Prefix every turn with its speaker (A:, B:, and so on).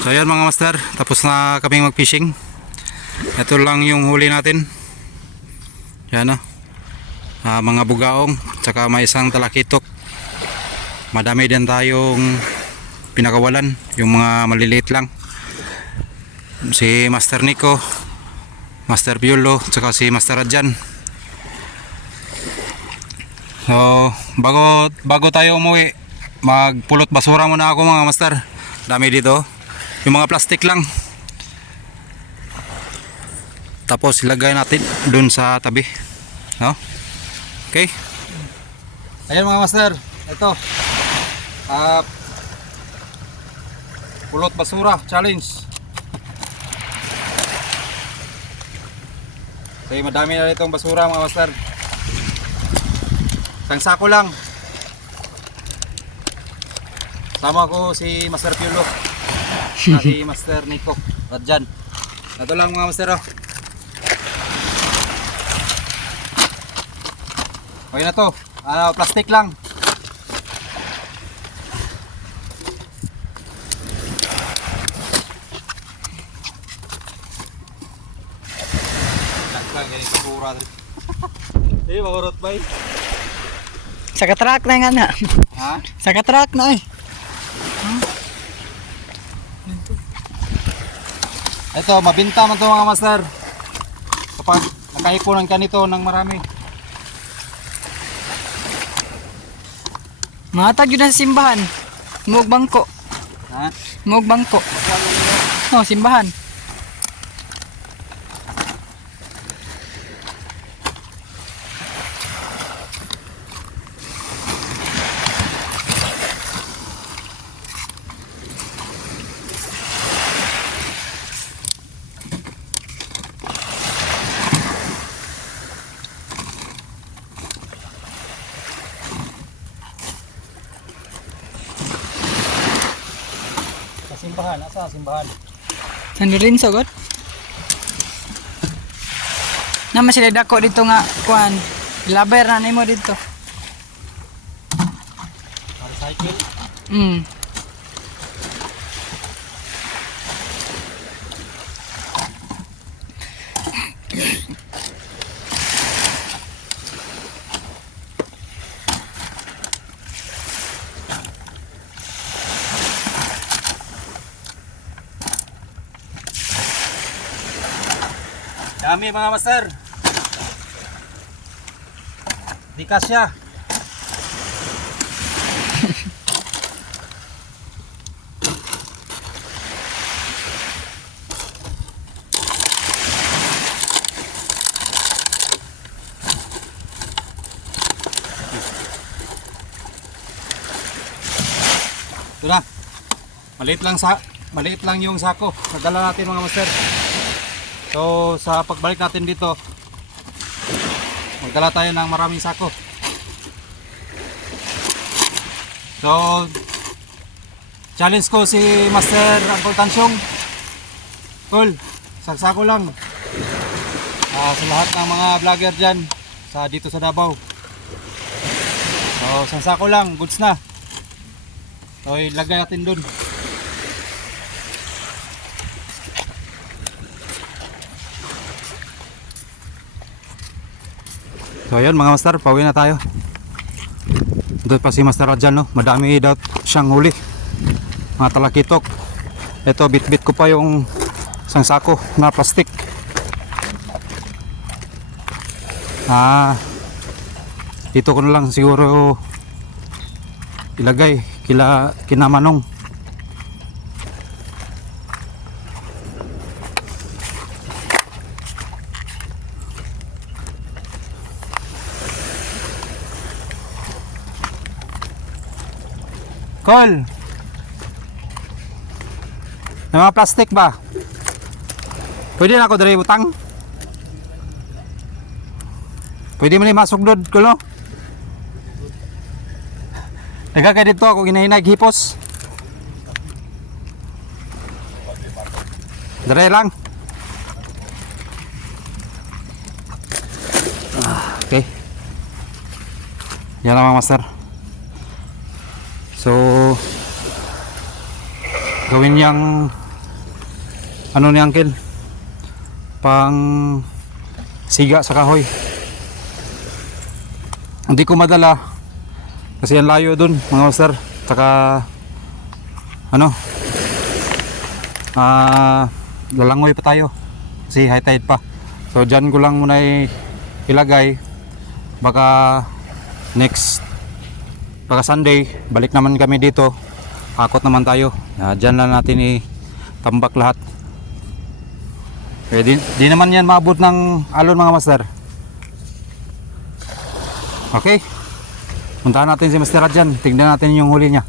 A: So ayan mga master, tapos na kaming mag-fishing. Ito lang yung huli natin. Yan o. Ah, mga bugaong, tsaka may isang talakitok. Madami din tayong pinakawalan, yung mga maliliit lang. Si Master Nico, Master Piolo, tsaka si Master Radjan. So, bago, bago tayo umuwi, magpulot basura muna ako mga master. Dami dito. Yung mga plastic lang. Tapos ilagay natin dun sa tabi. No? Okay. Ayan mga master. Ito. Ah pulot basura challenge. Kasi madami na itong basura mga master. Isang sako lang. Sama ko si Master Piolo. At si Master Nico. Radjan. Ito lang mga master oh. Okay na to. Ano, plastic lang. Eh, makurot ba eh?
B: Sa katrak na nga na.
A: Ha?
B: Sa katrak na eh.
A: Ito, mabinta man to mga master. Kapag nakaipunan ka nito ng marami.
B: Matag yun na sa simbahan. Mug bangko.
A: Ha?
B: Mug bangko. No, simbahan.
A: Simbahan, asa simbahan?
B: San Lorenzo god. Naman sila dako dito nga kuan. Laber na nimo dito.
A: Recycle.
B: Mm.
A: Dami mga master. Di kasya. Ito na. Maliit lang sa maliit lang yung sako. Nadala natin mga master. So sa pagbalik natin dito, magdala tayo ng maraming sako. So challenge ko si Master Uncle Tansyong. Cool, isang sako lang. Ah, sa lahat ng mga vlogger dyan sa dito sa Davao. So isang sako lang, goods na. So ilagay natin dun. So ayun mga master, pauwi na tayo. Doon pa si Master Rajan no, madami daw siyang huli. Mga talakitok. Ito bit-bit ko pa yung isang sako na plastic. Ah, dito ko na lang siguro ilagay kila kinamanong. Col. May mga plastic ba? Pwede na ako dari utang? Pwede mo ni masugdod ko no? Nagkaka dito ako ginahinag hipos. Dari lang. Ah, Okay. Yan mga master. So, gawin niyang ano ni Uncle? Pang siga sa kahoy. Hindi ko madala kasi ang layo dun mga master. Saka ano? Ah lalangoy pa tayo kasi high tide pa. So dyan ko lang muna ilagay. Baka next baka Sunday balik naman kami dito. Akot naman tayo. Uh, dyan lang natin itambak lahat. Eh, di, di naman yan maabot ng alon mga master. Okay. Puntahan natin si Master Rad dyan tignan natin yung huli niya